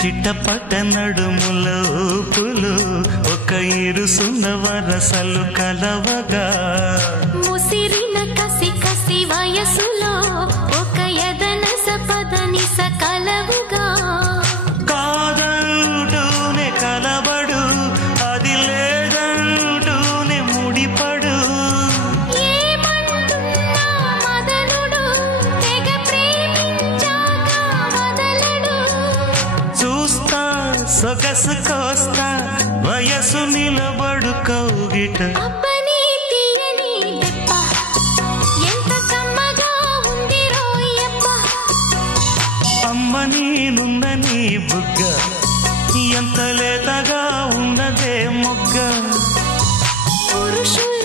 చిట్టపట్ట నడుముల ఊపులు ఒక ఇరుసున్న వరసలు కలవగా ముసిరిన కసి కసి వయసులో ఒక యదన సపదని సకలవుగా కాదంటూనే కలబడు అది లేదంటూనే ముడిపడు ఏమంటున్నా మదనుడు తెగ ప్రేమించాక వదలడు చూస్తా సొగసు కోస్తా వయసు నిలబడు కౌగిట అబ్బని తీయని దెబ్బ ఎంత కమ్మగా ఉంది రోయప్ప అమ్మని నుందని బుగ్గ ఎంత లేతగా ఉన్నదే మొగ్గ పురుషుల